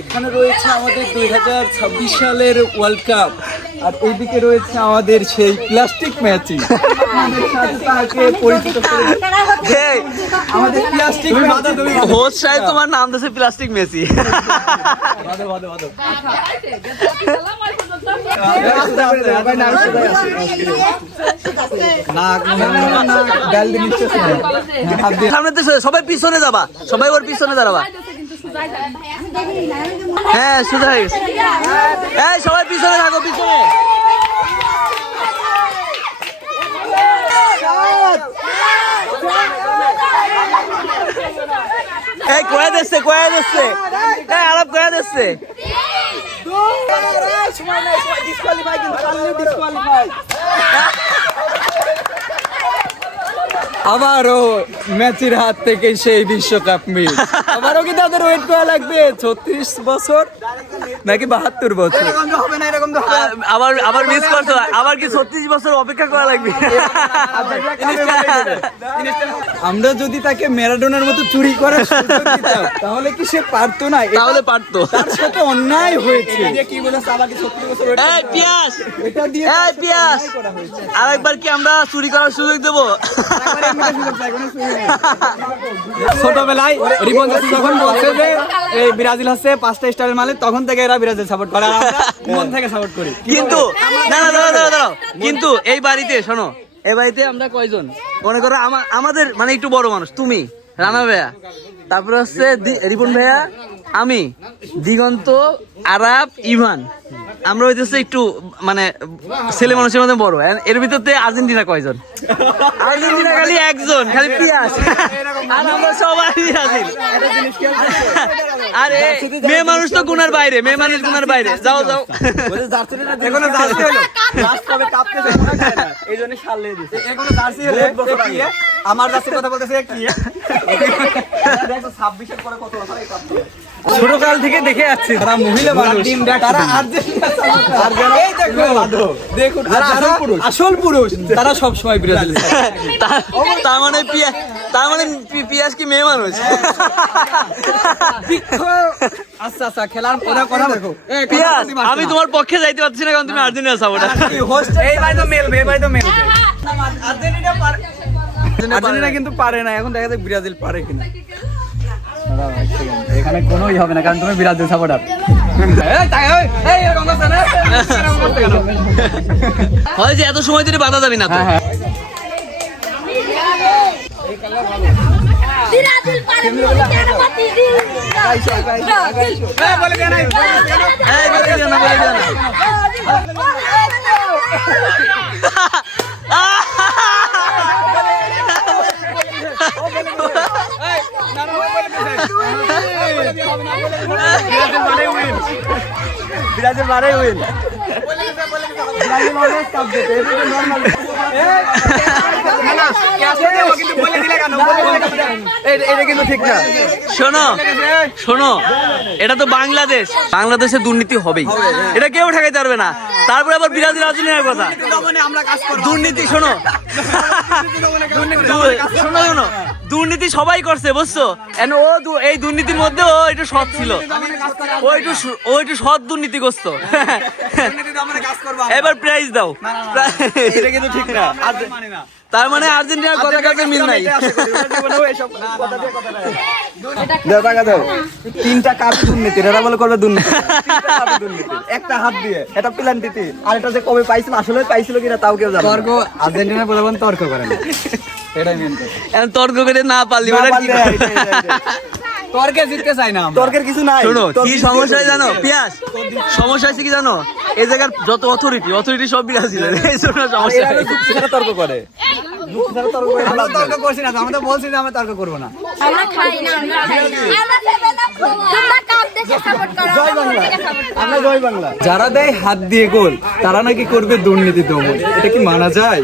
এখানে রয়েছে আমাদের 2026 সালের ওয়ার্ল্ড কাপ, আর এইদিকে রয়েছে আমাদের সেই প্লাস্টিক ম্যাচিং। আমাদের সাথে তাকে পরিচিত করে আমাদের প্লাস্টিক ম্যাচিং। হোস্ট সাহেব তোমার নাম দিয়েছে প্লাস্টিক মেসি। সামনে তো সবাই পিছনে যাবা, সবাই ওর পিছনে দাঁড়াবা। হ্যাঁ সুধা হয়ে গেছে। এই সবাই পিছনে থাকো, পিছনে। এই কয়া দিচ্ছে, কয়া দিচ্ছে, এই আলাপ কয়া দিচ্ছে। আবারও ম্যাচের হাত থেকে সেই বিশ্বকাপ মিস। আবারও কি তাদের ওয়েট করা লাগবে 36 বছর নাকি 72 বছর? আবার আবার মিস করছো, আবার কি 36 বছর অপেক্ষা করা লাগবে? আমরা যদি তাকে ম্যারাডোনার মতো চুরি করার সুযোগ দিতাম তাহলে কি সে পারতো না? তাহলে পারতো। তার সাথে অন্যায় হয়েছে। কি বলেছে আবার কি 36 বছর? এই পিয়াস, এটা দিয়ে এই পিয়াস, আরেকবার কি আমরা চুরি করার সুযোগ দেবো? ছোটবেলায় রিপন যখন বলছে যে এই ব্রাজিল হচ্ছে 5টা স্টারের মালিক, তখন থেকে এরা ব্রাজিল সাপোর্ট করে, আর আমরা মন থেকে সাপোর্ট করি। কিন্তু না না দাঁড়াও, কিন্তু এই বাড়িতে শোনো, এই বাড়িতে আমরা কয়জন মনে করো, আমাদের মানে একটু বড় মানুষ, তুমি, রানা ভাইয়া, তারপরে হচ্ছে রিপন ভাইয়া, আমি, দিগন্ত, আরাপ, ইভান, আমরা হইতেছে একটু মানে ছেলে মানুষের মধ্যে বড়। এর ভিতরে আর্জেন্টিনা কয়জন? আর্জেন্টিনা খালি একজন, খালি পিয়াস। আর আমরা সবাই ব্রাজিল। আরে মেয়ে মানুষ তো গুনার বাইরে, মেয়ে মানুষ গুনার বাইরে। যাও যাও, এখনো জার্সি হলো লাস্ট কবে কাঁপতেছে মনে হয় না, এইজন্য সালে দিছে। এখনো জার্সি হলো কি আমার জার্সির কথা বলতেছে কি দেখো 26 এর পরে কত বছর এই কাঁপছে। ছোটকাল থেকে দেখে যাচ্ছি তারা মহিলা মানুষ, তারা আর্জেন্টিনা সাপোর্ট। এই দেখো দেখুন আসল পুরুষ তারা সব সময় ব্রাজিল। তার মানে পিয়াস কি মেয়ে মানুষ? আচ্ছা আচ্ছা খেলার পরে কথা দেখো। পিয়াস আমি তোমার পক্ষে যাইতে পারছি না, কারণ তুমি আর্জেন্টিনা সাপোর্টার। এই ভাই তো মেলবে, এই ভাই তো মেলবে। আর্জেন্টিনা কিন্তু পারে না, এখন দেখা যায় ব্রাজিল পারে কিনা। এখানে কোনোই হবে না, কারণ তুমি ব্রাজিল সাপোর্টার। হয় যে এত সময় ধরে বাধা যাবি না তো। ব্রাজিল মারে উইন। ব্রাজিল অলওয়েজ কাপ জিতে, এটা তো নরমাল। না না কিন্তু বলে দিলে কেন? এটা কিন্তু ঠিক না। শোনো, এটা তো বাংলাদেশ, বাংলাদেশে দুর্নীতি হবেই, এটা কেউ ঠেকাইতে পারবে না। তারপরে আবার ব্রাজিল আর্জেন্টিনার কথা, দুর্নীতি। শোনো, দুর্নীতি সবাই করছে, বুঝছো? এই দুর্নীতির মধ্যে ও একটু সৎ ছিল, ও একটু সৎ দুর্নীতি করতো। এবার প্রাইজ দাও। এটা কিন্তু ঠিক না। তার মানে আর্জেন্টিনার কথা কাছে মিল নাই। তিনটা কাপ দুর্নীতি, এরা বলে করবে দুর্নীতি। একটা হাত দিয়ে এটা প্ল্যান্টিতি, আর এটা যে কবে পাইছিল, আসলে পাইছিল কিনা তাও কেউ জানে না। তর্ক আর্জেন্টিনা বলে তর্ক করে না, এটাই মেন কথা। তর্ক করে না পারলি তর্কে জিততে চাই না, তর্কের কিছু নাই। শোনো কি সমস্যা জানো পিয়াস, সমস্যা আছে কি জানো? এই জায়গার যত অথরিটি সব ব্রাজিলের, এই জন্য সমস্যা। সেটা তর্ক করে, আমরা তর্ক করছি না, আমরা তো বলছি যে আমরা তর্ক করবো না। জয় বাংলা, আমরা জয় বাংলা। যারা দেয় হাত দিয়ে গোল তারা নাকি করবে দুর্নীতি দমন, এটা কি মানা যায়?